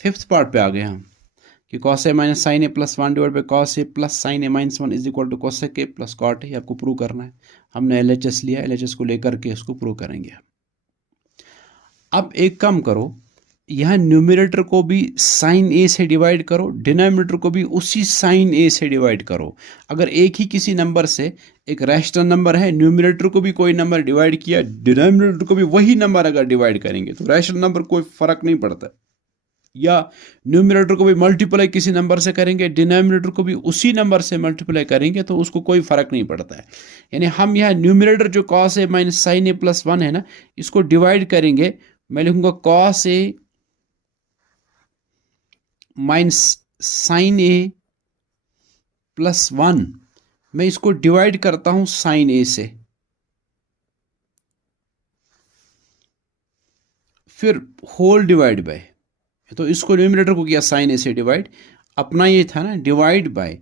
Fifth part पे आ गए हम कि cos A minus sine A plus one divide by cos A plus sine A minus one is equal to cosec A plus cot A. आपको prove करना है। हमने LHS लिया, LHS को लेकर के इसको प्रूव करेंगे। अब एक काम करो, यहाँ न्यूमरेटर को भी साइन ए से डिवाइड करो, डिनोमिनेटर को भी उसी साइन ए से डिवाइड करो। अगर एक ही किसी नंबर से, एक रैशनल नंबर है, न्यूमरेटर को भी कोई नंबर डिवाइड किया, डिनोमिनेटर को भी वही नंबर अगर डिवाइड करेंगे तो रैशनल नंबर कोई फर्क नहीं पड़ता। या न्यूमरेटर को भी मल्टीप्लाई किसी नंबर से करेंगे, डिनोमिनेटर को भी उसी नंबर से मल्टीप्लाई करेंगे तो उसको कोई फर्क नहीं पड़ता है। यानी हम यहाँ न्यूमरेटर जो cos A minus sine A plus one है ना, इसको डिवाइड करेंगे। मैं लिखूंगा cos A minus sine A plus one, मैं इसको डिवाइड करता हूं साइन ए से, फिर होल डिवाइड बाय, तो इसको न्यूमरेटर को किया साइन ए से डिवाइड, अपना ये था ना डिवाइड बाय।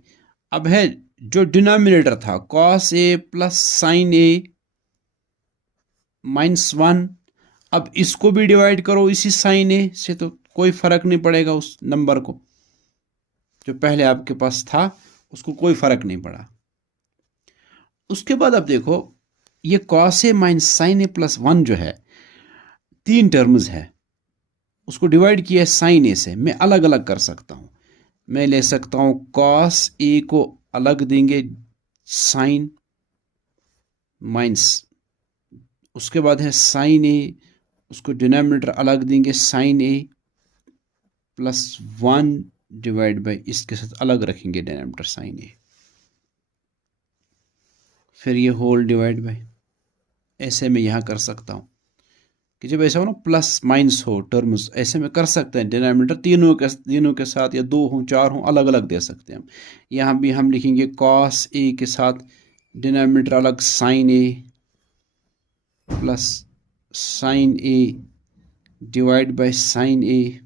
अब है जो डिनोमिनेटर था cos A plus sine A minus one, अब इसको भी डिवाइड करो इसी साइन ए से, तो कोई फर्क नहीं पड़ेगा उस नंबर को जो पहले आपके पास था, उसको कोई फर्क नहीं पड़ा। उसके बाद अब देखो, ये cos A minus sine A plus one जो है, तीन टर्म्स है, उसको डिवाइड किया है साइन ए से। मैं अलग अलग कर सकता हूं, मैं ले सकता हूं कॉस ए को अलग देंगे साइन माइनस, उसके बाद है साइन ए, उसको डिनोमिनेटर अलग देंगे sine A plus one divide by, इसके साथ अलग रखेंगे डिनोमिनेटर साइन ए, फिर ये होल डिवाइड बाई। ऐसे में यहां कर सकता हूं कि जब ऐसा हो ना प्लस माइनस हो टर्म्स, ऐसे में कर सकते हैं डिनोमिनेटर तीनों के साथ, या दो हों चार हों अलग अलग दे सकते हैं हम। यहाँ भी हम लिखेंगे कॉस ए के साथ डिनोमिनेटर अलग sine A plus sine A divide by sine A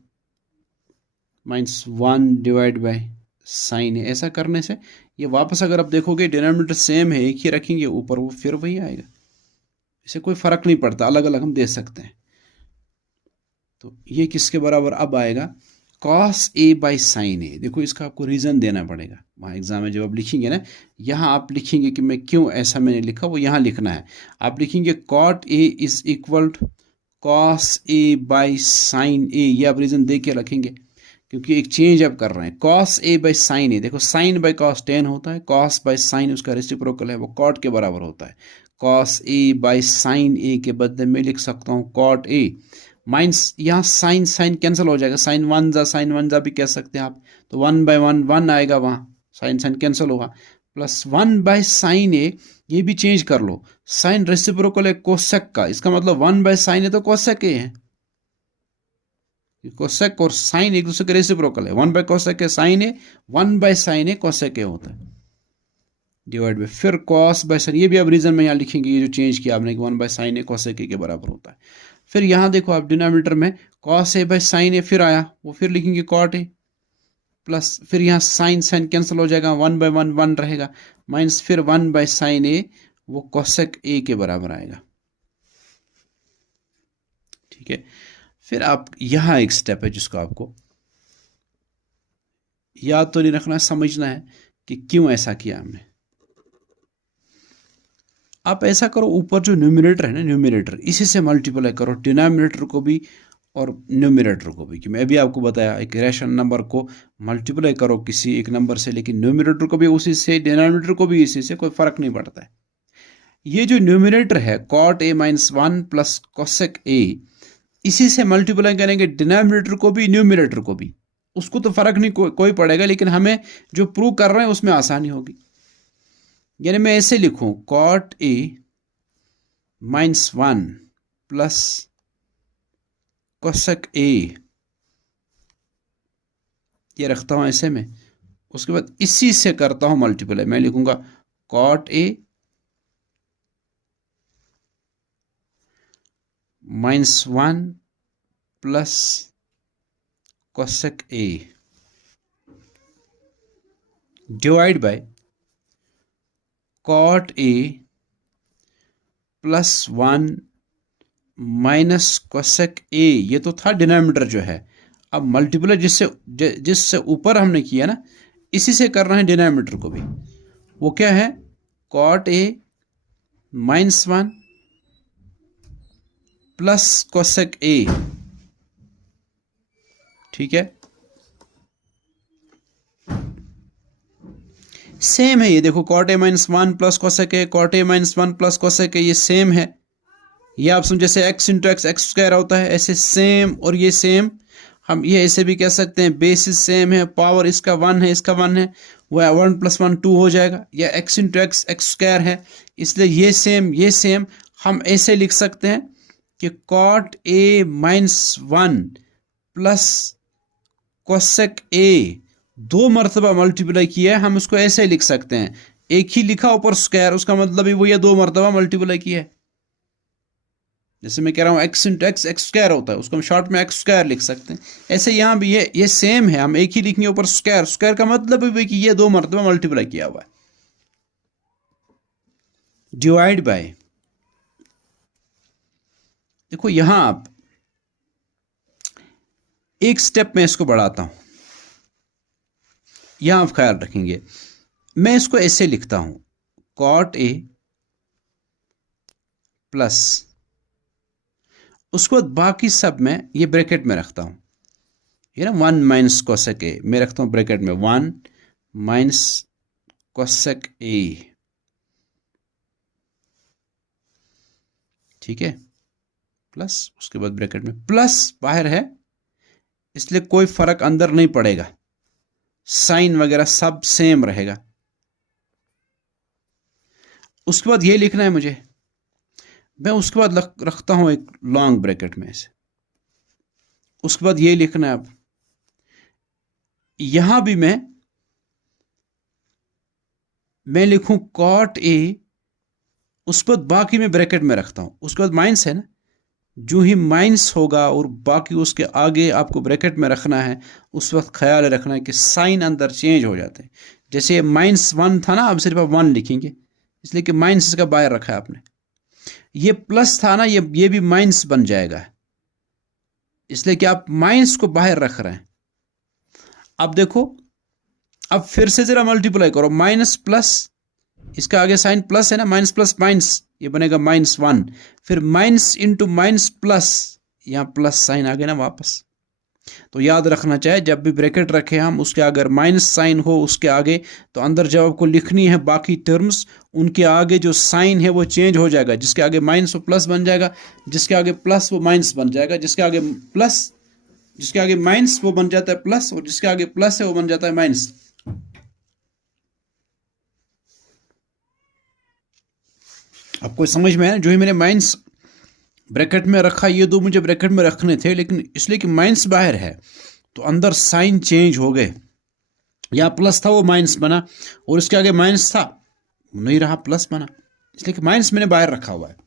minus one divide by sine A. ऐसा करने से ये वापस अगर आप देखोगे डिनोमिनेटर सेम है, एक ही रखेंगे ऊपर, वो फिर वही आएगा, इसे कोई फर्क नहीं पड़ता, अलग अलग हम दे सकते हैं। तो ये किसके बराबर अब आएगा, कॉस ए बाई साइन ए। देखो इसका आपको रीजन देना पड़ेगा वहाँ एग्जाम में जब आप लिखेंगे ना, यहाँ आप लिखेंगे कि मैं क्यों ऐसा मैंने लिखा, वो यहाँ लिखना है। आप लिखेंगे cot A is equal to cos A by sine A, ये आप रीजन दे के रखेंगे क्योंकि एक चेंज आप कर रहे हैं। कॉस ए बाई साइन ए, देखो साइन बाई कॉस टेन होता है, कॉस बाई साइन उसका रेसिप्रोकल है, वो कॉट के बराबर होता है। कॉस ए बाई साइन ए के बदले में लिख सकता हूँ कॉट ए माइनस, यहाँ साइन साइन कैंसिल हो जाएगा, साइन वन जा भी कह सकते हैं आप, तो वन बाई वन वन आएगा, वहाँ साइन साइन कैंसिल होगा, plus one by sine A, ये भी चेंज कर लो, साइन रेसिप्रोकल है कोसेक का, इसका मतलब वन बाई साइन ए तो कोसेक ए है, कोसेक और साइन एक दूसरे के रेसिप्रोकल है, वन बाई कोसेक है sine A, one by sine A cosec A होता है डिवाइड बाय, फिर कॉस बाय साइन, ये भी अब रीजन में यहाँ लिखेंगे, ये जो चेंज किया आपने one by sine A cosec ए के बराबर होता है। फिर यहाँ देखो आप डिनोमिनेटर में कॉस ए बाय साइन ए फिर आया, वो फिर लिखेंगे कॉट ए प्लस, फिर यहाँ साइन साइन कैंसिल हो जाएगा, वन बाय वन वन रहेगा, माइनस फिर वन बाय साइन ए, वो कोसेक ए के बराबर आएगा। ठीक है, फिर आप यहाँ एक स्टेप है जिसको आपको याद तो नहीं रखना, समझना है कि क्यों ऐसा किया हमने। आप ऐसा करो, ऊपर जो न्यूमरेटर है ना, न्यूमरेटर इसी से मल्टीप्लाई करो डिनोमिनेटर को भी और न्यूमरेटर को भी, कि मैं अभी आपको बताया एक रैशनल नंबर को मल्टीप्लाई करो किसी एक नंबर से, लेकिन न्यूमरेटर को भी उसी से, डिनोमिनेटर को भी इसी से, कोई फर्क नहीं पड़ता है। ये जो न्यूमरेटर है cot A minus one plus cosec A, इसी से मल्टीप्लाई करेंगे डिनोमिनेटर को भी न्यूमरेटर को भी, उसको तो फर्क नहीं कोई पड़ेगा, लेकिन हमें जो प्रूव कर रहे हैं उसमें आसानी होगी। यानी मैं ऐसे लिखूं cot A minus one plus cosec A, ये रखता हूं ऐसे में, उसके बाद इसी से करता हूं मल्टीप्लाई, मैं लिखूंगा cot A minus one plus cosec A divide by cot A plus one minus cosec A, ये तो था डिनोमिनेटर जो है, अब मल्टीप्लाई जिससे ऊपर हमने किया ना, इसी से करना है डिनोमिनेटर को भी। वो क्या है, कॉट ए -1 प्लस कोसेक ए। ठीक है, सेम है ये, देखो cot A -1 plus cosec A, cot A -1 plus cosec A, ये सेम है। ये आप समझ, जैसे x इंटू एक्स स्क्वायर होता है, ऐसे सेम। और ये सेम हम ये ऐसे भी कह सकते हैं, बेसिस सेम है, पावर इसका 1 है, इसका 1 है, वह 1 + 1 2 हो जाएगा। या x इंटू एक्स स्क्वायर है, इसलिए ये सेम हम ऐसे लिख सकते हैं कि cot A -1 plus cosec A 2 मरतबा मल्टीप्लाई किया है, हम उसको ऐसे लिख सकते हैं। एक ही लिखा ऊपर स्क्वायर, उसका मतलब ही वो ये 2 मरतबा मल्टीप्लाई किया है। जैसे मैं कह रहा हूँ x इंटू एक्स स्क्वायर होता है, उसको हम शॉर्ट में एक्स स्क्वायर लिख सकते हैं। ऐसे यहाँ भी ये सेम है, हम एक ही लिखेंगे ऊपर स्क्वायर। स्क्वायर का मतलब भी कि ये 2 मरतबा मल्टीप्लाई किया हुआ है। डिवाइड बाय, देखो यहां आप एक स्टेप में इसको बढ़ाता हूं, यहां आप ख्याल रखेंगे। मैं इसको ऐसे लिखता हूं, कॉट ए प्लस, उसके बाद बाकी सब में ये ब्रैकेट में रखता हूं, ये ना 1 माइनस कोसेक ए, मैं रखता हूं ब्रैकेट में 1 माइनस कोसेक ए। ठीक है, प्लस, उसके बाद ब्रैकेट में प्लस, बाहर है इसलिए कोई फर्क अंदर नहीं पड़ेगा, साइन वगैरह सब सेम रहेगा। उसके बाद ये लिखना है मुझे, मैं उसके बाद रखता हूं एक लॉन्ग ब्रैकेट में ऐसे। उसके बाद ये लिखना है, अब यहां भी मैं लिखूं कॉट ए, उसके बाद बाकी में ब्रैकेट में रखता हूं। उसके बाद माइनस है ना, जो ही माइनस होगा और बाकी उसके आगे आपको ब्रैकेट में रखना है, उस वक्त ख्याल रखना है कि साइन अंदर चेंज हो जाते हैं। जैसे -1 था ना, अब सिर्फ आप 1 लिखेंगे, इसलिए कि माइनस इसका बाहर रखा है आपने। ये प्लस था ना, ये भी माइनस बन जाएगा, इसलिए कि आप माइनस को बाहर रख रहे हैं। अब देखो, अब फिर से जरा मल्टीप्लाई करो, माइनस प्लस, इसका आगे साइन प्लस है ना, माइनस प्लस माइनस, ये बनेगा -1, फिर माइनस इंटू माइनस प्लस, यहां प्लस साइन आ गया ना वापस। तो याद रखना चाहिए, जब भी ब्रैकेट रखे हम, उसके अगर माइनस साइन हो उसके आगे, तो अंदर जब आपको लिखनी है बाकी टर्म्स, उनके आगे जो साइन है वो चेंज हो जाएगा। जिसके आगे माइनस वो प्लस बन जाएगा, जिसके आगे प्लस वो माइनस बन जाएगा, जिसके आगे माइनस वो बन जाता है प्लस, और जिसके आगे प्लस है वो बन जाता है माइनस। आपको समझ में आया, जो ही मैंने माइनस ब्रैकेट में रखा, ये 2 मुझे ब्रैकेट में रखने थे, लेकिन इसलिए कि माइनस बाहर है तो अंदर साइन चेंज हो गए। यहाँ प्लस था वो माइनस बना, और इसके आगे माइनस था नहीं रहा, प्लस बना, इसलिए कि माइनस मैंने बाहर रखा हुआ है।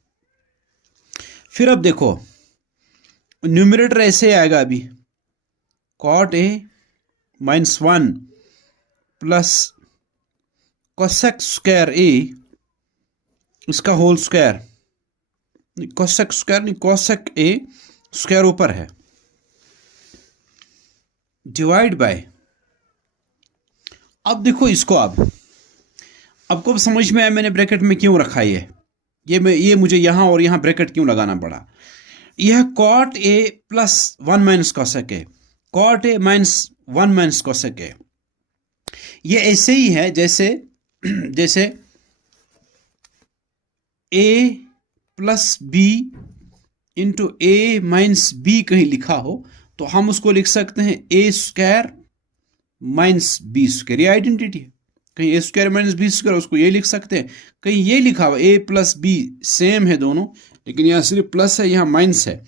फिर अब देखो, न्यूमरेटर ऐसे आएगा अभी, cot A -1 plus cosec square A, इसका होल स्क्वायर, कोसेक स्क्वायर नहीं, कोसेक ए स्क्वायर ऊपर है, डिवाइड बाय। अब देखो इसको, आपको अब समझ में आया मैंने ब्रैकेट में क्यों रखा ये मुझे यहां और यहां ब्रैकेट क्यों लगाना पड़ा। यह cot A plus 1 minus cosec A, cot A -1 minus cosec A, ये ऐसे ही है जैसे a plus B into A minus B कहीं लिखा हो, तो हम उसको लिख सकते हैं A square minus B square. ये आइडेंटिटी है, कहीं A square minus B square, उसको ये लिख सकते हैं। कहीं ये लिखा हुआ ए प्लस बी, सेम है दोनों, लेकिन यहाँ सिर्फ प्लस है, यहाँ माइनस है,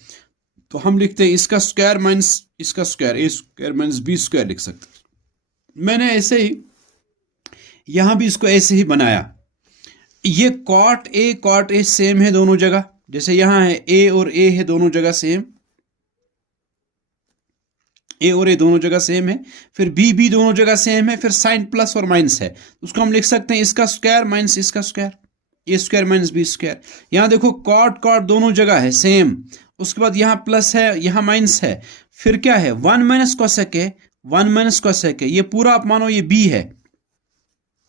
तो हम लिखते हैं इसका स्क्वायर माइनस इसका square, a square minus B square लिख सकते हैं। मैंने ऐसे ही यहां भी इसको ऐसे ही बनाया। ये कॉट ए सेम है दोनों जगह, जैसे यहां है ए और ए है दोनों जगह सेम, ए और ए दोनों जगह सेम है, फिर बी दोनों जगह सेम है, फिर साइन प्लस और माइनस है, उसको हम लिख सकते हैं इसका स्क्वायर माइनस इसका square. A square minus B square. यहाँ देखो कॉट कॉट दोनों जगह है सेम, उसके बाद यहाँ प्लस है यहाँ माइनस है, फिर क्या है 1 माइनस कोसेक है, 1 माइनस कोसेक है, ये पूरा आप मानो ये बी है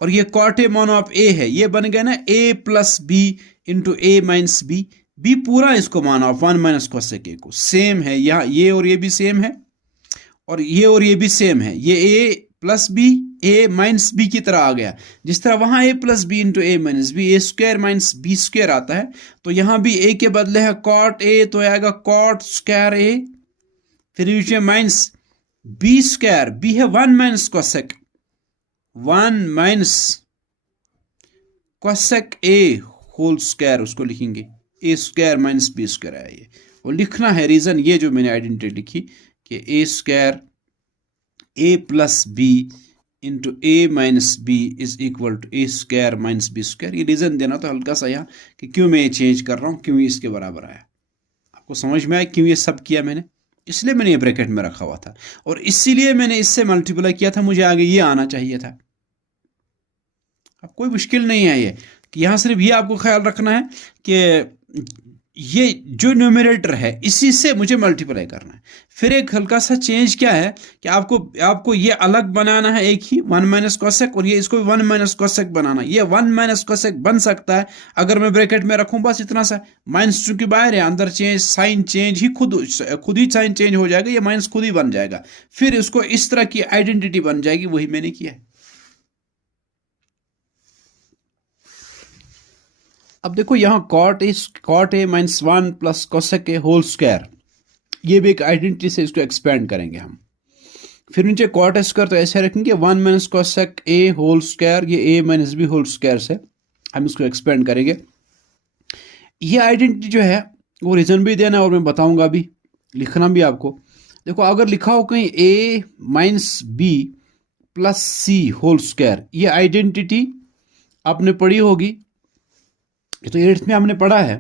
और ये कॉट ए मानो आप ए है, ये बन गया ना ए plus B into A minus B, B पूरा इसको मानो आप 1 माइनस कोसेक ए को, सेम है यहाँ ये और ये भी सेम है और ये भी सेम है, ये ए प्लस बी ए माइनस बी की तरह आ गया, जिस तरह वहां ए plus B into A minus b a square minus B square आता है, तो यहां भी ए के बदले है कॉट ए तो आएगा कॉट स्क्वायर ए, फिर नीचे माइनस बी स्क्वायर, बी है 1 minus cosec, 1 minus cosec A whole square, उसको लिखेंगे A square minus B square है ये, और लिखना है रीजन ये जो मैंने आइडेंटिटी लिखी कि A square A plus B into A minus B is equal to A square minus B square, ये रीजन देना तो हल्का सा यहाँ कि क्यों मैं ये चेंज कर रहा हूँ, क्यों इसके बराबर आया, आपको समझ में आया क्यों ये सब किया मैंने, इसलिए मैंने ये ब्रैकेट में रखा हुआ था और इसीलिए मैंने इससे मल्टीप्लाई किया था, मुझे आगे ये आना चाहिए था। अब कोई मुश्किल नहीं है ये कि यहाँ सिर्फ ये आपको ख्याल रखना है कि ये जो न्यूमरेटर है इसी से मुझे मल्टीप्लाई करना है। फिर एक हल्का सा चेंज क्या है कि आपको ये अलग बनाना है, एक ही 1 माइनस कोसेक, और ये इसको 1 माइनस कोसेक बनाना, ये 1 माइनस कोसेक बन सकता है अगर मैं ब्रैकेट में रखूं, बस इतना सा, माइनस चूंकि बाहर है अंदर चेंज साइन चेंज ही खुद ही साइन चेंज हो जाएगा, ये माइनस खुद ही बन जाएगा, फिर इसको इस तरह की आइडेंटिटी बन जाएगी, वही मैंने किया है। अब देखो यहाँ cot A minus 1 plus cosec A whole square, ये भी एक आइडेंटिटी से इसको एक्सपेंड करेंगे हम। फिर नीचे कॉट ए स्क्वायर तो ऐसे रखेंगे 1 minus cosec A whole square, ये A minus B whole square से हम इसको एक्सपेंड करेंगे। ये आइडेंटिटी जो है वो रीजन भी देना और मैं बताऊंगा अभी, लिखना भी आपको। देखो अगर लिखा हो कहीं ए minus B plus C whole square, ये आइडेंटिटी आपने पढ़ी होगी, तो 8th में हमने पढ़ा है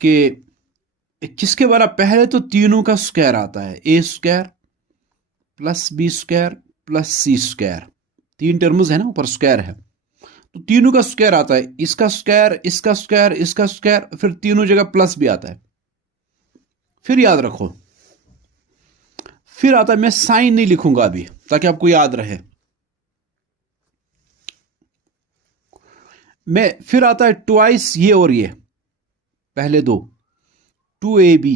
कि किसके बारे पहले तो तीनों का स्क्वायर आता है, A square plus B square plus C square, 3 terms है ना ऊपर स्क्वायर है, तो तीनों का स्क्वायर आता है, इसका स्क्वायर इसका स्क्वायर इसका स्क्वायर, फिर तीनों जगह प्लस भी आता है। फिर याद रखो, फिर आता है, मैं साइन नहीं लिखूंगा अभी ताकि आपको याद रहे, फिर आता है ट्वाइस ये और ये, पहले दो 2ab,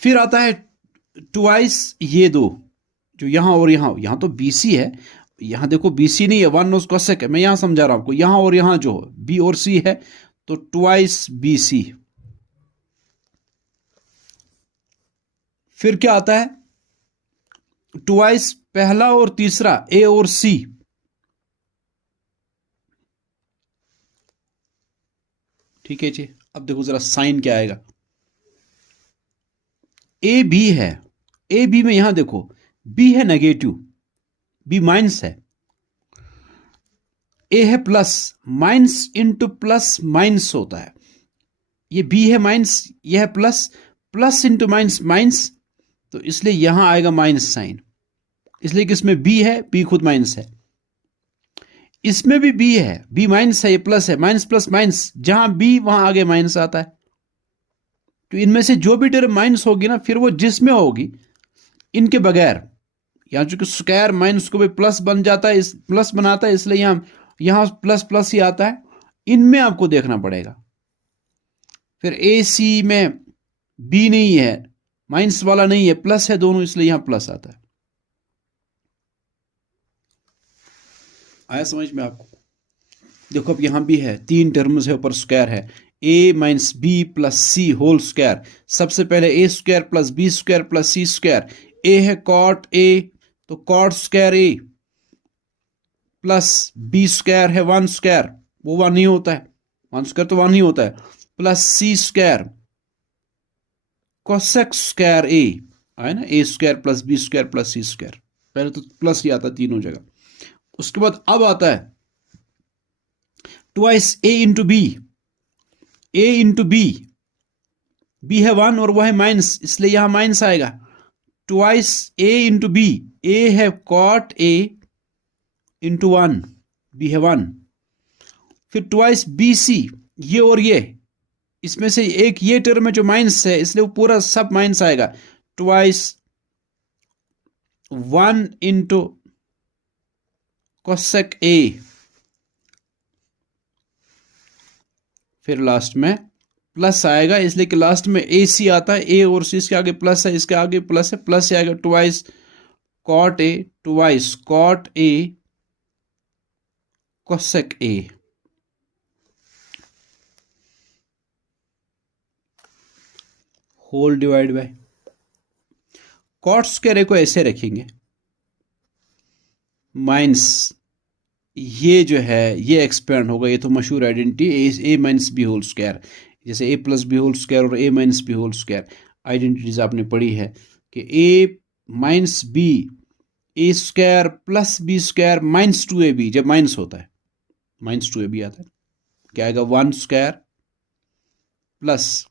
फिर आता है ट्वाइस ये दो जो यहां और यहां तो bc है, यहां देखो bc नहीं है 1 नोस कोसेक है, मैं यहां समझा रहा हूं आपको, यहां और यहां जो b और c है तो ट्वाइस bc। फिर क्या आता है ट्वाइस पहला और तीसरा a और c, ठीक है जी। अब देखो जरा साइन क्या आएगा, ए बी है, ए बी में यहां देखो बी है नेगेटिव, बी माइनस है, ए है plus, minus into plus minus होता है, ये बी है माइनस, ये है plus, plus into minus minus, तो इसलिए यहां आएगा माइनस साइन, इसलिए कि इसमें बी है, बी खुद माइनस है, इसमें भी बी है, बी माइनस है, ये प्लस है, माइनस प्लस माइनस, जहां बी वहां आगे माइनस आता है, तो इनमें से जो भी टर्म माइनस होगी ना फिर वो जिसमें होगी इनके बगैर, यहां चूंकि स्क्वायर माइनस को भी प्लस बन जाता है, इस प्लस बनाता है, इसलिए यहां प्लस प्लस ही आता है, इनमें आपको देखना पड़ेगा। फिर ए सी में बी नहीं है, माइनस वाला नहीं है, प्लस है दोनों, इसलिए यहां प्लस आता है। आया समझ में आपको? देखो अब यहां भी है, 3 टर्म्स है, ऊपर स्क्वायर है, a minus B plus C whole square, सबसे पहले A square plus B square plus C square, ए है कॉट ए तो कॉट स्क्वायर ए प्लस बी स्क्वायर है 1 स्क्वायर, वो 1 नहीं होता है, 1 स्क्वायर तो 1 नहीं होता है, plus C square cosec square A, आया ना, A square plus B square plus C square, पहले तो प्लस ही आता है तीनों जगह। उसके बाद अब आता है ट्वाइस ए इंटू बी, ए इंटू बी, बी है 1 और वह है माइनस, इसलिए यहां माइनस आएगा, ट्वाइस ए इंटू बी, ए है कॉट ए इंटू 1, बी है 1, फिर ट्वाइस बी सी, ये और ये, इसमें से एक ये टर्म है जो माइनस है, इसलिए वो पूरा सब माइनस आएगा। ट्वाइस 1 इंटू कोसेक ए, फिर लास्ट में प्लस आएगा, इसलिए कि लास्ट में ए सी आता है, ए और सी, इसके आगे प्लस है, इसके आगे प्लस है, प्लस से आएगा twice cot A, twice cot A cosec A. Whole divide by cot square को ऐसे रखेंगे, माइनस ये जो है ये एक्सपेंड होगा, ये तो मशहूर identity a minus B whole square, जैसे a plus b whole square और a minus B whole square identities आपने पढ़ी है कि a minus b a square plus B square minus 2ab, जब माइनस होता है माइनस 2ab आता है, क्या आएगा 1 स्क्वायर प्लस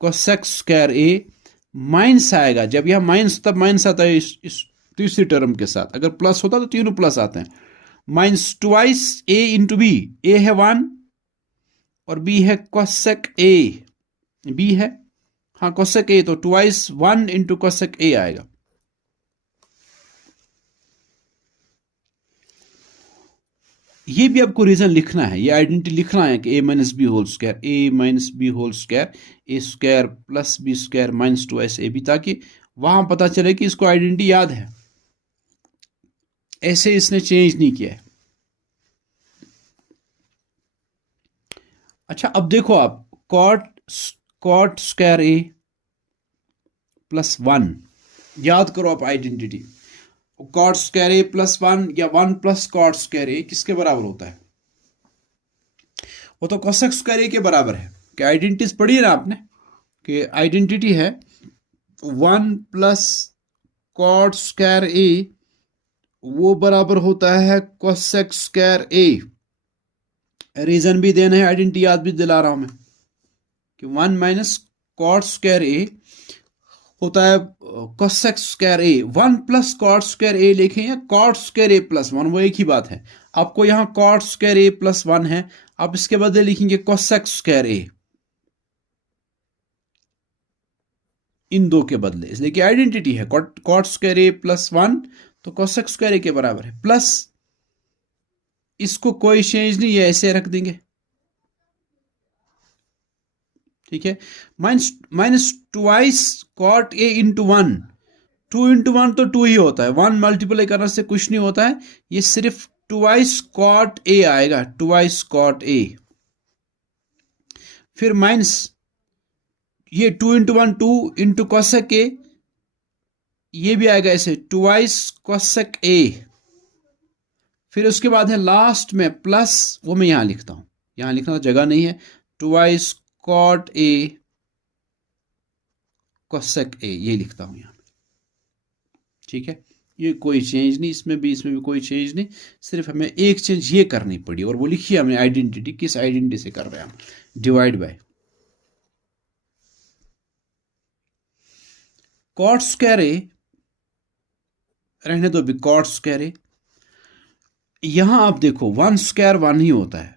कोसेक स्क्वायर ए, माइनस आएगा जब यह माइनस, तब माइनस आता है इस तीसरी टर्म के साथ, अगर प्लस होता तो तीनों प्लस आते हैं, माइनस ट्वाइस ए इंटू बी, ए है 1 और बी है कोसेक ए, बी है हाँ कोसेक ए, तो ट्वाइस 1 इंटू कोसेक ए आएगा। ये भी आपको रीजन लिखना है, ये आइडेंटिटी लिखना है कि a minus B whole square, A minus B whole square, a square plus B square minus 2s a b, ताकि वहां पता चले कि इसको आइडेंटिटी याद है, ऐसे इसने चेंज नहीं किया है। अच्छा अब देखो आप, कॉट स्क्वायर ए प्लस 1, याद करो आप आइडेंटिटी, कॉट स्क्वायर ए प्लस 1 या 1 प्लस कॉट स्क्वायर ए किसके बराबर होता है, वो तो कोसेक स्क्वायर ए के बराबर है। कि आइडेंटिटीज पढ़ी है ना आपने, कि आइडेंटिटी है 1 प्लस कॉट स्क्वायर ए, वो बराबर होता है कोसेक स्क्वायर ए। रीजन भी देना है, आइडेंटिटी याद भी दिला रहा हूं मैं कि 1 माइनस कॉट स्क्वायर ए होता है cosec square a, 1 plus cot square ए लिखें या कॉट स्क्वायर ए प्लस 1, वो एक ही बात है। आपको यहां कॉट स्क्वायर ए प्लस 1 है, आप इसके बदले लिखेंगे कोसेक स्क्वायर ए, इन दो के बदले, इसलिए कि आइडेंटिटी है कॉट स्क्वायर ए प्लस 1 तो कोसेक स्क्वायर ए के बराबर है, प्लस इसको कोई चेंज नहीं है, ऐसे रख देंगे, ठीक है। Minus twice cot A into 1, 2 into 1 तो 2 ही होता है, 1 मल्टीप्लाई करने से कुछ नहीं होता है, ये सिर्फ ट्वाइस कॉट ए आएगा, ट्वाइस कॉट ए, फिर माइनस ये 2 इंटू 1 2 इंटू कोसेक ए, ये भी आएगा ऐसे ट्वाइस कोसेक ए, फिर उसके बाद है लास्ट में प्लस, वो मैं यहां लिखता हूं, यहां लिखना जगह नहीं है, twice cot A cosec A, ये लिखता हूं यहां, ठीक है। ये कोई चेंज नहीं, इसमें भी कोई चेंज नहीं, सिर्फ हमें एक चेंज ये करनी पड़ी और वो लिखी हमने आइडेंटिटी, किस आइडेंटिटी से कर रहे हैं हम, डिवाइड बाय कॉट स्क्वायर ए, रहने दो भी कॉट स्क्वायर ए, यहां आप देखो 1 स्क्वायर 1 ही होता है,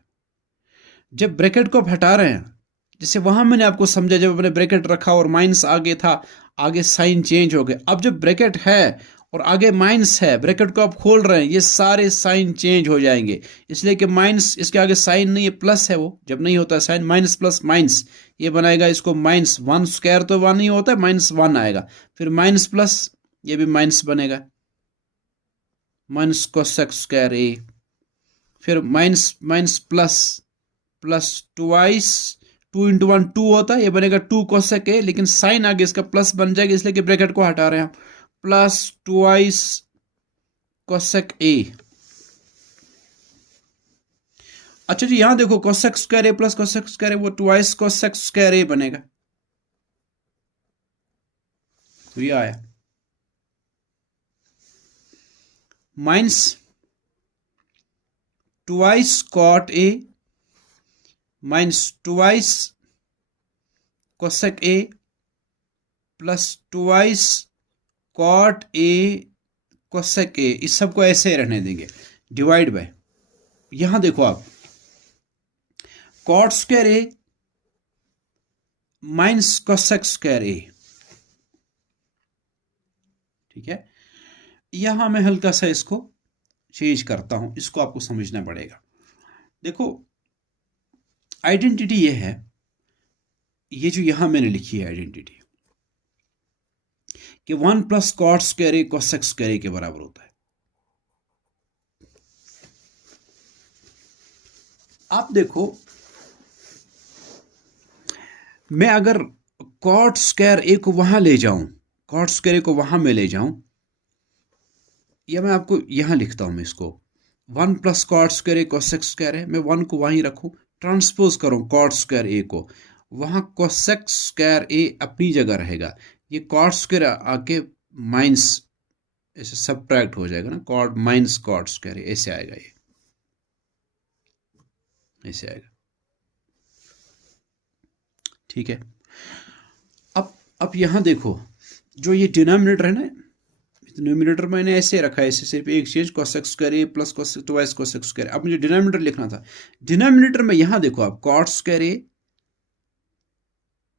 जब ब्रैकेट को आप हटा रहे हैं, जैसे वहां मैंने आपको समझा, जब मैंने ब्रैकेट रखा और माइनस आगे था, आगे साइन चेंज हो गए, अब जब ब्रैकेट है और आगे माइनस है, ब्रैकेट को आप खोल रहे हैं, ये सारे साइन चेंज हो जाएंगे, इसलिए कि माइनस, इसके आगे साइन नहीं है, प्लस है, वो जब नहीं होता साइन, माइनस प्लस माइनस, ये बनाएगा इसको माइनस, 1 स्क्वायर तो 1 ही होता है, माइनस 1 आएगा, फिर माइनस प्लस, ये भी माइनस बनेगा, माइनस कोसेक स्क्वायर ए, फिर minus minus plus, plus twice 2 into 1 2 होता है, ये बनेगा 2 कोसेक ए, लेकिन साइन आगे इसका प्लस बन जाएगा, इसलिए कि ब्रैकेट को हटा रहे हैं हम, प्लस ट्वाइस कोसेक ए। अच्छा जी यहां देखो cosec square A plus cosec square A, वो ट्वाइस कोसेक स्क्वायर ए बनेगा, तो ये आया minus twice cot A minus twice cosec A plus twice cot A cosec A, इस सबको ऐसे रहने देंगे, डिवाइड बाय यहां देखो आप, कॉट स्क्वायर ए माइनस कोसेक स्क्वायर ए, ठीक है। यहां मैं हल्का सा इसको चेंज करता हूं, इसको आपको समझना पड़ेगा। देखो आइडेंटिटी ये है, ये जो यहां मैंने लिखी है आइडेंटिटी, कि 1 प्लस कॉट स्क्वायर ए कोसेक स्क्वायर ए के बराबर होता है। आप देखो, मैं अगर कॉट स्क्वायर ए को वहां ले जाऊं, कॉट स्क्वायर ए को वहां में ले जाऊं, या मैं आपको यहां लिखता हूं, मैं इसको 1 प्लस कॉट स्क्वायर ए कोसेक स्क्वायर है, मैं 1 को वहीं रखूं, ट्रांसपोज करूं कॉट स्क्वायर ए को, वहां कोसेक स्क्वायर ए अपनी जगह रहेगा, ये कॉट स्क्वायर आके माइनस ऐसे सब्ट्रैक्ट हो जाएगा ना, कॉट माइनस कॉट स्क्वायर ऐसे आएगा, ये ऐसे आएगा, ठीक है। अब यहां देखो, जो ये डिनोमिनेटर है ना, न्यूमिनेटर मैंने ऐसे रखा है, ऐसे सिर्फ एक चीज कोसेक स्क्वायर ए plus cosec twice cosec square. अब मुझे डिनोमिनेटर लिखना था, डिनोमिनेटर में यहां देखो आप, कॉट स्क्वायर ए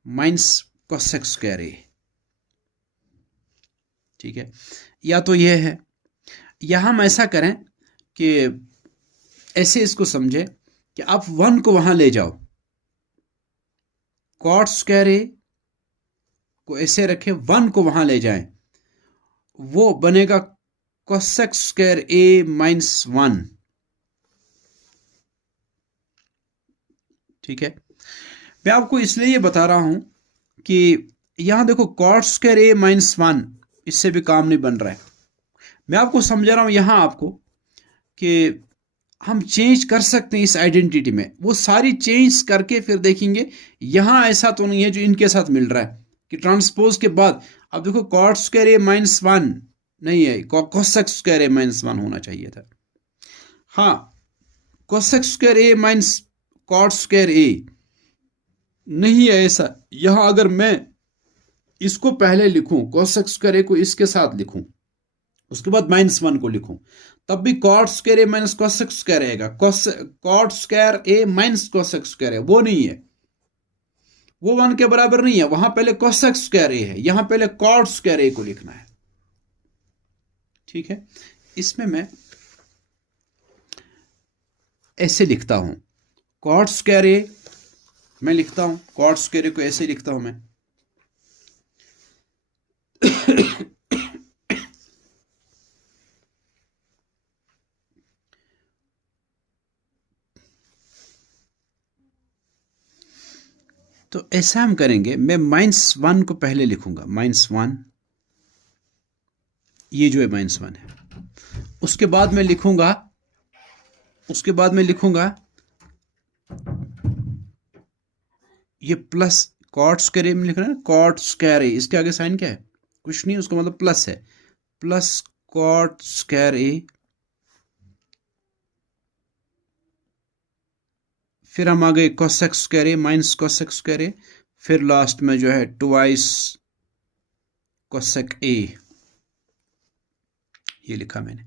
माइनस कोसेक स्क्वायर ए, ठीक है। या तो ये है, या हम ऐसा करें कि ऐसे इसको समझे कि आप 1 को वहां ले जाओ, कॉट स्क्वायर ए को ऐसे रखें, 1 को वहां ले जाएं, वो बनेगा कोसेक स्क्वायर ए माइनस 1, ठीक है। मैं आपको इसलिए ये बता रहा हूं कि यहां देखो कॉट स्क्वायर ए माइनस 1, इससे भी काम नहीं बन रहा है। मैं आपको समझा रहा हूं यहां आपको कि हम चेंज कर सकते हैं इस आइडेंटिटी में, वो सारी चेंज करके फिर देखेंगे। यहां ऐसा तो नहीं है जो इनके साथ मिल रहा है कि ट्रांसपोज के बाद, अब देखो कॉट स्क्वायर ए माइनस 1 नहीं है, कोसेक स्क्वायर ए माइनस 1 होना चाहिए था। हाँ, कोसेक स्क्वायर ए माइनस कॉट स्क्वायर ए नहीं है ऐसा। यहां अगर मैं इसको पहले लिखूं, कोसेक स्क्वायर ए को इसके साथ लिखूं, उसके बाद माइनस 1 को लिखूं, तब भी कॉट स्क्वायर ए माइनस कोसेक स्क्वायर रहेगा। कॉट स्क्वायर ए माइनस कोसेक स्क्वायर है, वो नहीं है, वो 1 के बराबर नहीं है। वहां पहले कोसेक स्क्वायर ए है, यहां पहले कॉट स्क्वायर ए को लिखना है, ठीक है। इसमें मैं ऐसे लिखता हूं, कॉट स्क्वायर ए मैं लिखता हूं, कॉट स्क्वायर ए को ऐसे लिखता हूं मैं तो ऐसा हम करेंगे, मैं माइनस 1 को पहले लिखूंगा, माइनस 1, ये जो है माइनस 1 है, उसके बाद मैं लिखूंगा, ये प्लस कॉट स्क्वायर ए में लिखना है, कॉट स्क्वायर ए, इसके आगे साइन क्या है, कुछ नहीं, उसका मतलब प्लस है, प्लस कॉट स्क्वायर ए, फिर हम आ गए कोसेक स्क्वायर ए माइनस कोसेक स्क्वायर ए, फिर लास्ट में जो है ट्वाइस कोसेक ए, ये लिखा मैंने।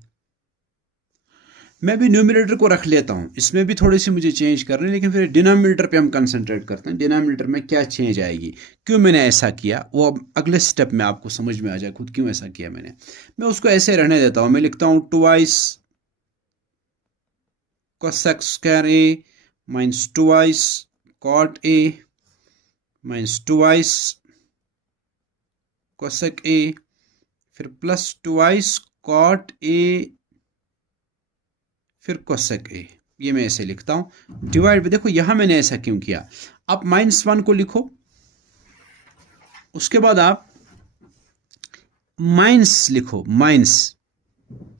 मैं भी न्यूमिनेटर को रख लेता हूं, इसमें भी थोड़ी सी मुझे चेंज करनी है, लेकिन फिर डिनोमिनेटर पे हम कंसंट्रेट करते हैं, डिनोमिनेटर में क्या चेंज आएगी, क्यों मैंने ऐसा किया, वो अब अगले स्टेप में आपको समझ में आ जाए खुद क्यों ऐसा किया मैंने। मैं उसको ऐसे रहने देता हूं, मैं लिखता हूं twice cosec square A minus twice cot A minus twice cosec A, फिर प्लस ट्वाइस कॉट ए, फिर कोसेक ए, ये मैं ऐसे लिखता हूं डिवाइड। देखो यहां मैंने ऐसा क्यों किया, आप माइनस 1 को लिखो, उसके बाद आप माइनस लिखो, माइनस,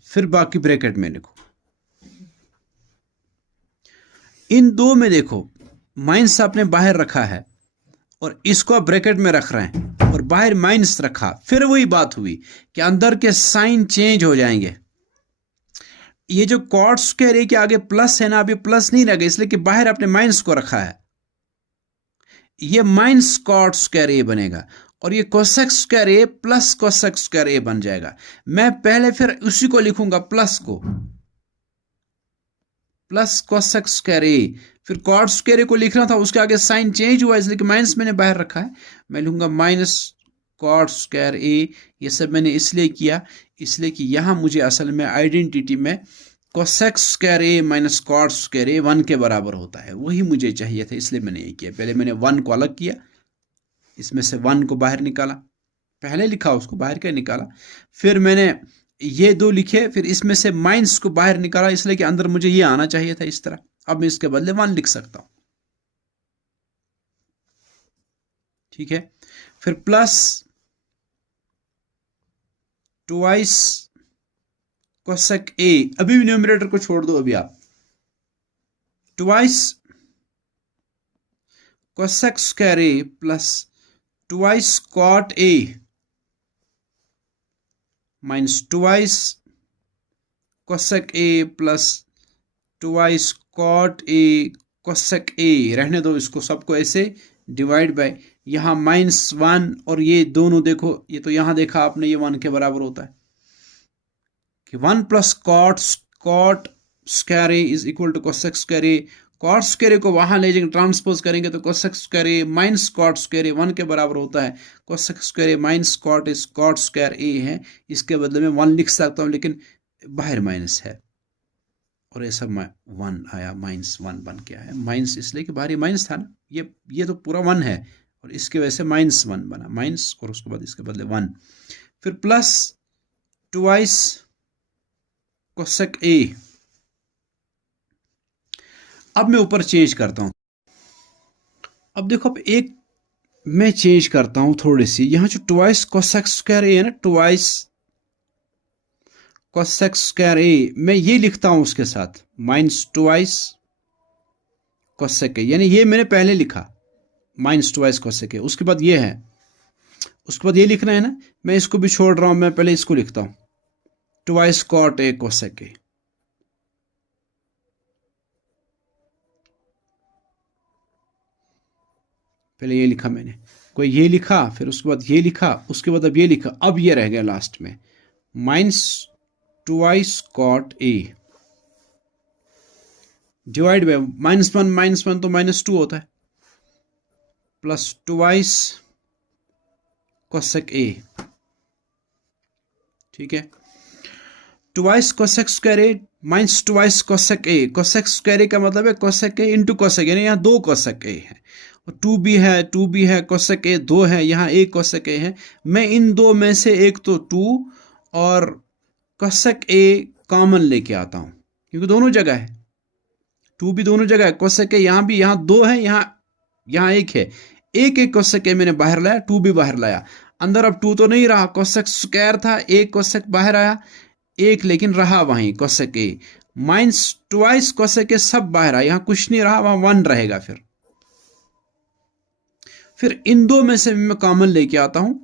फिर बाकी ब्रैकेट में लिखो। इन दो में देखो, माइनस आपने बाहर रखा है और इसको आप ब्रैकेट में रख रहे हैं, और बाहर माइनस रखा, फिर वही बात हुई कि अंदर के साइन चेंज हो जाएंगे। ये जो कॉट स्क्वायर ए के आगे प्लस है ना, अभी प्लस नहीं रहेगा, इसलिए कि बाहर आपने माइनस को रखा है, ये माइनस कॉट स्क्वायर ए बनेगा, और ये कोसेक स्क्वायर ए प्लस कोसेक स्क्वायर ए बन जाएगा। मैं पहले फिर उसी को लिखूंगा, प्लस को, प्लस कोसेक स्क्वायर ए, फिर कॉट स्क्वायर ए को लिखना था, उसके आगे साइन चेंज हुआ इसलिए कि माइनस मैंने बाहर रखा है, मैं लूंगा माइनस कॉट स्क्वायर ए। ये सब मैंने इसलिए किया इसलिए कि यहाँ मुझे असल में आइडेंटिटी में cosec square A minus cot square a 1 के बराबर होता है, वही मुझे चाहिए था, इसलिए मैंने ये किया। पहले मैंने 1 को अलग किया, इसमें से 1 को बाहर निकाला, पहले लिखा उसको बाहर क्या निकाला, फिर मैंने ये 2 लिखे, फिर इसमें से माइनस को बाहर निकाला, इसलिए कि अंदर मुझे ये आना चाहिए था इस तरह। अब मैं इसके बदले 1 लिख सकता हूं, ठीक है। फिर प्लस ट्वाइस कोसेक ए, अभी भी न्यूमरेटर को छोड़ दो, अभी आप twice cosec square A plus twice cot A minus twice cosec A plus twice cot A cosec A, रहने दो इसको सबको ऐसे, डिवाइड बाय यहाँ -1 और ये दोनों देखो, ये तो यहाँ देखा आपने ये 1 के बराबर होता है कि 1 plus cot square a is equal to cosec square a. Cot square a को वहां ले जाएंगे, ट्रांसपोज करेंगे तो cosec square A minus cot square a 1 के बराबर होता है। कोसेक स्क्वायर ए माइनस कॉट स्क्वायर ए है, इसके बदले में 1 लिख सकता हूं, लेकिन बाहर माइनस है और ऐसा 1 आया, -1 बन के आया। माइनस इसलिए कि बाहर माइनस था ना, ये तो पूरा 1 है और इसके वजह से -1 बना, माइनस और उसके बाद इसके बदले 1, फिर प्लस ट्वाइस कोसेक ए। अब मैं ऊपर चेंज करता हूं, अब देखो, अब एक मैं चेंज करता हूं थोड़ी सी, यहां जो ट्वाइस कोसेक स्क्वायर ए है ना, ट्वाइस कोसेक स्क्वायर ए, मैं ये लिखता हूं उसके साथ माइनस ट्वाइस कोसेक ए, यानी ये मैंने पहले लिखा माइनस ट्वाइस कोसेक ए, उसके बाद ये है, उसके बाद ये लिखना है ना, मैं इसको भी छोड़ रहा हूं, मैं पहले इसको लिखता हूं twice cot A cosec A. पहले ये लिखा मैंने, कोई ये लिखा, फिर उसके बाद ये लिखा, उसके बाद अब ये लिखा, अब ये रह गया लास्ट में minus twice cot A divide by -1 तो -2 होता है, प्लस ट्वाइस कोसेक ए, ठीक है। Twice cosec square A minus twice cosec a, cosec square a का मतलब है कोसेक ए इंटू कोसेक, यानी यहाँ 2 कोसेक ए है, 2 भी है, कोसेक ए 2 है, यहाँ 1 कोसेक ए है। मैं इन 2 में से एक तो 2 और कोसेक ए कॉमन लेके आता हूं, क्योंकि दोनों जगह है, 2 भी दोनों जगह है, कोसेक ए यहाँ भी, यहाँ 2 है, यहाँ 1 है, एक कोसेक ए मैंने बाहर लाया, 2 भी बाहर लाया, अंदर अब 2 तो नहीं रहा, कोसेक स्क्वायर था, 1 कोसेक बाहर आया, 1 लेकिन रहा वहीं cosec A, minus twice cosec ए सब बाहर आया, यहां कुछ नहीं रहा, वहां 1 रहेगा। फिर इन 2 में से मैं कॉमन लेके आता हूं,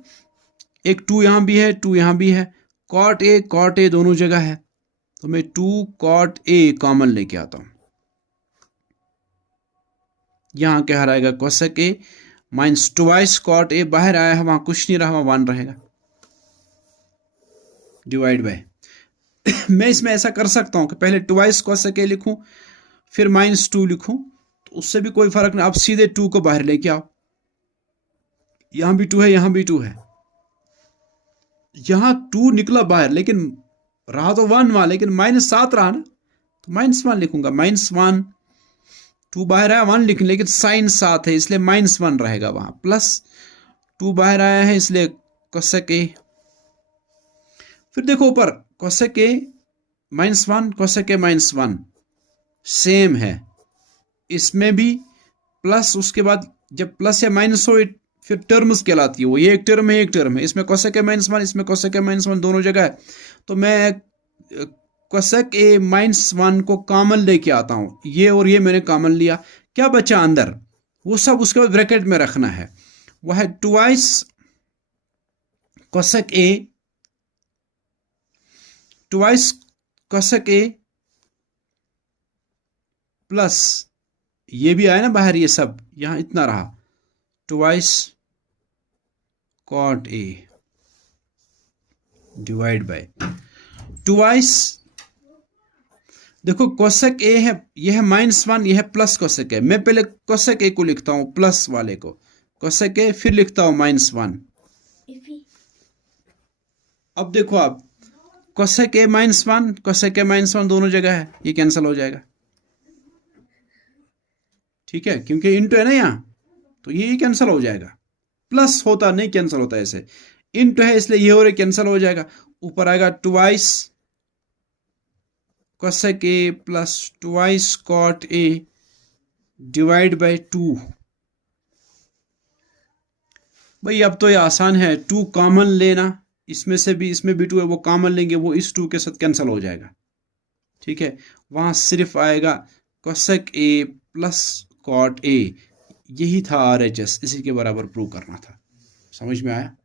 एक 2 यहां भी है, 2 यहां भी है, कॉट ए दोनों जगह है, तो मैं 2 कॉट ए कॉमन लेके आता हूं, यहां क्या रहेगा cosec A minus twice cot A, बाहर आया है, वहां कुछ नहीं रहा, वहां 1 रहेगा, डिवाइड बाय मैं इसमें ऐसा कर सकता हूं कि पहले ट्वाइस कोसेक ए लिखूं, फिर -2 लिखूं, तो उससे भी कोई फर्क नहीं, आप सीधे 2 को बाहर लेके आओ, यहां भी 2 है, यहां भी 2 है, यहां 2 निकला बाहर, लेकिन रहा तो 1 वहां, लेकिन -7 रहा ना, तो -1 लिखूंगा, -1, 2 बाहर आया 1 लिख, लेकिन साइन 7 है इसलिए -1 रहेगा वहां, प्लस 2 बाहर आया है इसलिए कोसेक ए, फिर देखो ऊपर कोसेक ए -1 कोसेक ए -1 सेम है, इसमें भी प्लस, उसके बाद जब प्लस या माइनस हो फिर टर्म्स कहलाती है, वो ये एक टर्म है, एक टर्म है, इसमें कोसेक ए -1, इसमें कोसेक ए -1 दोनों जगह है, तो मैं कोसेक ए -1 को कॉमन लेके आता हूं, ये और ये मैंने कॉमन लिया, क्या बचा अंदर, वो सब उसके बाद ब्रैकेट में रखना है, वह है twice cosec A, twice cosec A plus ये भी आया ना बाहर, ये सब यहां इतना रहा, twice cot A divide by twice देखो कोसेक ए है, यह है -1, यह है प्लस कोसेक ए। मैं पहले कोसेक ए को लिखता हूं, प्लस वाले को कोसेक ए, फिर लिखता हूं -1। अब देखो आप, कोसेक ए -1, कोसेक ए -1 दोनों जगह है, ये कैंसिल हो जाएगा। ठीक है, क्योंकि इंटू है ना यहाँ, तो ये कैंसिल हो जाएगा। प्लस होता नहीं कैंसिल होता, ऐसे इंटू है इसलिए ये और कैंसिल हो जाएगा। ऊपर आएगा twice cosec A plus twice cot A divide by 2। भाई अब तो ये आसान है, 2 कॉमन लेना, इसमें से भी, इसमें भी 2 है, वो कॉमन लेंगे, वो इस 2 के साथ कैंसिल हो जाएगा। ठीक है, वहां सिर्फ आएगा cosec A plus cot A. यही था RHS, इसी के बराबर प्रूव करना था। समझ में आया?